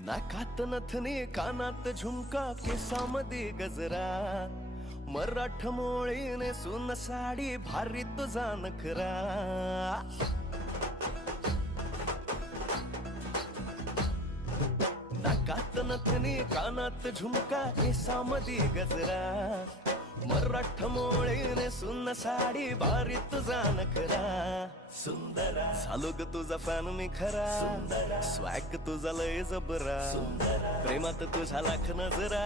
नाकात नथनी कानात झुमका केसामध्ये गजरा मराठ मोळीने सुन साडी भारी तुझा नखरा नाकात नथनी कानात झुमका केसामध्ये गजरा मराठ मोळीने सुन साडी भारी तुझा नखरा सुंदरा झालो ग तुझा फॅन मी खरा स्वॅग तुझा लय जबरा प्रेमात तुझा लाख नजरा